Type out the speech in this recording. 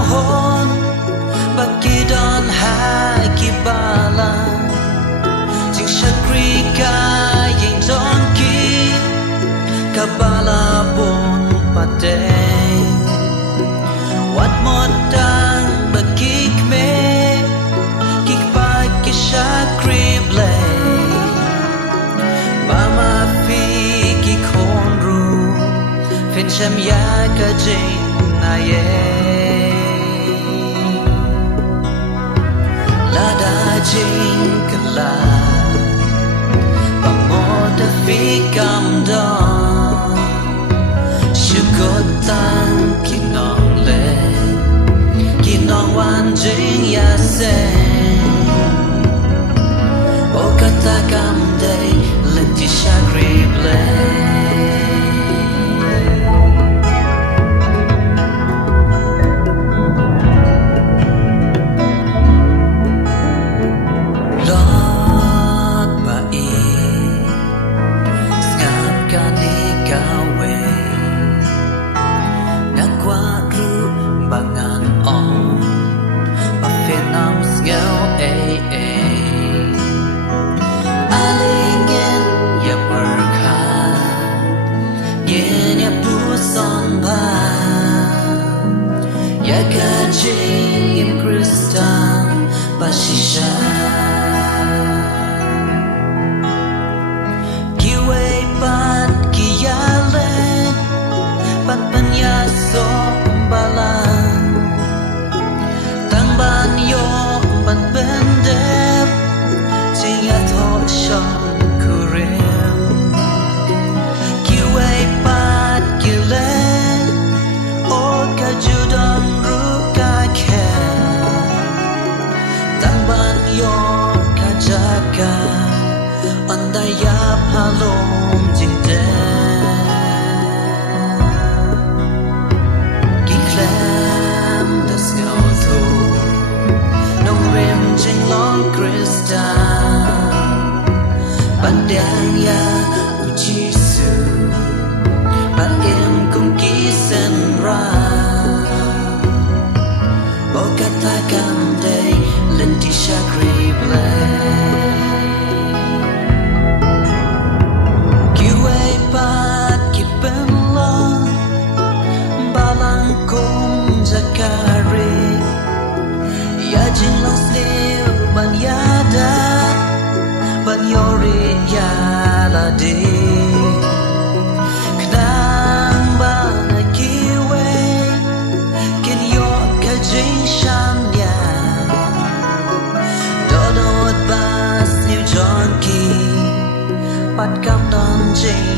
mohon bagi dan haki bala jing syakri kaya dongki kabala bon padeng wat modang bagi kme kik bagi syakri blay mama fi kik honru fin sham ya ka jing na ye lada jing kala pamoda fi kam dong syukot tang kinong le kinong wan jing ya sen o kata kam day lenti shakri blay bangan on Vietnam ngao alingen ya berkha yen ya puson ba ya kajing im kristan basisha kiwe pat kiyale pat panyaso balan ban yo ban bendep tinga tho shon kurem kiwe pat kile o ka judam ru ka khe tan ban yo ka jaka andaya phalom jing de jing long kristal pandang ya ujisu pandem kung kisen ra o kata kam day lenti shakri blay kiwe pat kipen lo balang kung zakari ya jing long still ban yada ban yori ya la de knang ban kiwe kin yo ka jing sham ya dodot bas new john ki pat kam don jing